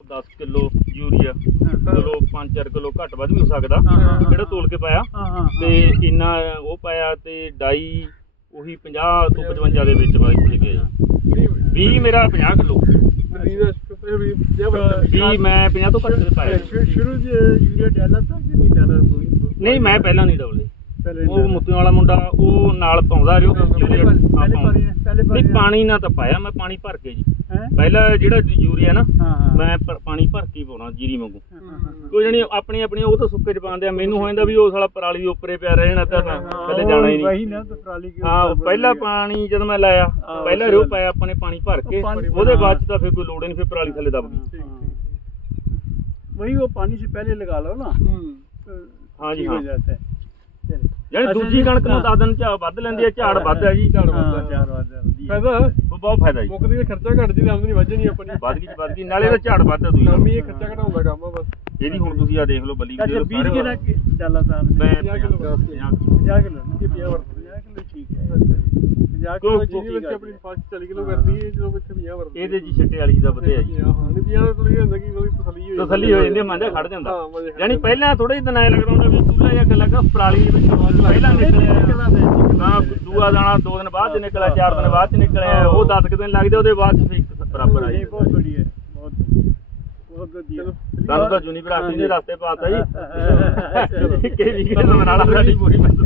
10 kilo urea ਚਲੋ 5-4 kilo ਘੱਟ ਵੱਧ ਵੀ ਹੋ ਸਕਦਾ ਜਿਹੜਾ ਤੋਲ ਕੇ ਪਾਇਆ। ਤੇ ਇੰਨਾ ਉਹ ਪਾਇਆ ਤੇ ਡਾਈ ਉਹੀ 50 ਤੋਂ 55 ਦੇ ਵਿੱਚ ਵਾ ਇੱਥੇ ਗਿਆ ਜੀ 20 ਮੇਰਾ 50 ਕਿਲੋ। 20 ਮੈਂ 50 ਤੋਂ ਘੱਟ ਪਾਇਆ। ਸ਼ੁਰੂ ਚ ਯੂਰੀਆ ਡਾਲਰ ਤਾਂ ਕਿ ਨਹੀਂ ਡਾਲਰ ਨਹੀਂ ਮੈਂ ਪਹਿਲਾਂ ਨਹੀਂ ਪਹਿਲੇ ਉਹ ਮੁੱਤਿਆਂ ਵਾਲਾ ਮੁੰਡਾ ਉਹ ਨਾਲ ਪਾਉਂਦਾ ਪਹਿਲੇ ਪਾਣੀ ਪਹਿਲੇ ਪਾਣੀ ਪਹਿਲੇ ਨਹੀਂ ਪਾਣੀ ਪਾਣੀ ਨਾ ਤਾਂ ਪਾਇਆ ਮੈਂ ਪਾਣੀ ਭਰ ਕੇ ਜੀ ਹੈ ਪਹਿਲਾਂ ਜਿਹੜਾ ਯੂਰੀਆ ਨਾ ਹਾਂ ਹਾਂ ਮੈਂ ਪ- ਪਾਣੀ ਭਰ ਕੇ ਹੀ ਪਾਉਣਾ ਜੀਰੀ ਵਾਂਗੂ ਹਾਂ, ਹਾਂ। ਕੋਈ ਜਣੀ ਆਪਣੀ ਆਪਣੀ ਉਹ ਤਾਂ ਸੁੱਕੇ ਚ ਪਾਉਂਦੇ ਆ ਮੈਨੂੰ ਹੋ ਜਾਂਦਾ ਵੀ ਉਹ ਸਾਲਾ ਪਰਾਲੀ ਦੇ ਉੱਪਰੇ ਪਿਆ ਰਹਿਣਾ ਤਾਂ ਤਾਂ ਥੱਲੇ ਜਾਣਾ ਹੀ ਨਹੀਂ ਵਹੀ ਨਾ ਤਾਂ ਟਰਾਲੀ ਕੇ ਹਾਂ ਉੱਪਰ ਪਹਿਲਾ ਬਣ ਗਿਆ। ਪਾਣੀ ਜਦੋਂ ਮੈਂ ਲਾਇਆ ਹਾਂ, ਪਹਿਲਾਂ ਰਿਓ ਪਾਇਆ ਆਪਾਂ ਨੇ ਪਾਣੀ ਭਰ ਕੇ ਪਾਣੀ- ਉਹਦੇ ਬਾਅਦ ਹਾਂ। ਚ ਤਾਂ ਫਿਰ ਕੋਈ ਲੋੜ ਹੀ ਨਹੀਂ ਫਿਰ ਪਰਾਲੀ ਥੱਲੇ ਦਬ ਗਈ वही वो पानी से पहले लगा लो ना तो हाँ जी, ठीक हाँ। हो जाता है चलो। ਯਾਨੀ ਅੱਛਾ ਦੂਜੀ ਜੀ, ਕਣਕ ਨੂੰ ਹਾਂ। 10 ਦਿਨ ਚ ਵੱਧ ਲੈਂਦੀ ਹੈ ਝਾੜ ਵੱਧ ਹੈ ਜੀ ਝਾੜ हाँ, ਵੱਧ ਹੈ चार बात है, ਵਧੀਆ। ਜਾਣੀ ਖੜ ਜਾਂਦਾ। ਹਾਂ, ਪਹਿਲਾਂ ਥੋੜੇ ਦਿਨ ਐ ਲੱਗਦਾ ਹੁੰਦਾ ਵੀ ਚੂਲਾ ਜਾਂ ਗੱਲਾ ਕਾ ਪਰਾਲੀ ਦੇ ਵਿੱਚ ਪਹਿਲਾਂ ਨਿਕਲਿਆ ਵਾਪਸ ਆਣਾ 2 ਦਿਨ ਬਾਅਦ ਚ ਨਿਕਲਿਆ 4 ਦਿਨ ਬਾਅਦ ਚ ਨਿਕਲਿਆ ਉਹ 10 ਦਿਨ ਲੱਗਦੇ ਉਹਦੇ ਬਾਅਦ ਚ ਫੀਕ ਬਰਾਬਰ ਆਈ ਬਹੁਤ ਬੜੀ ਹੈ ਬਹੁਤ ਤਾਂ ਜੂਨੀ ਭਰਾ ਸੀ ਰਸਤੇ ਪਾਤਾ ਜੀ। ਕੇ ਵੀ ਕਿਤੇ ਮਨਾਲਾ ਸਾਡੀ ਪੂਰੀ ਮਿਹਨਤ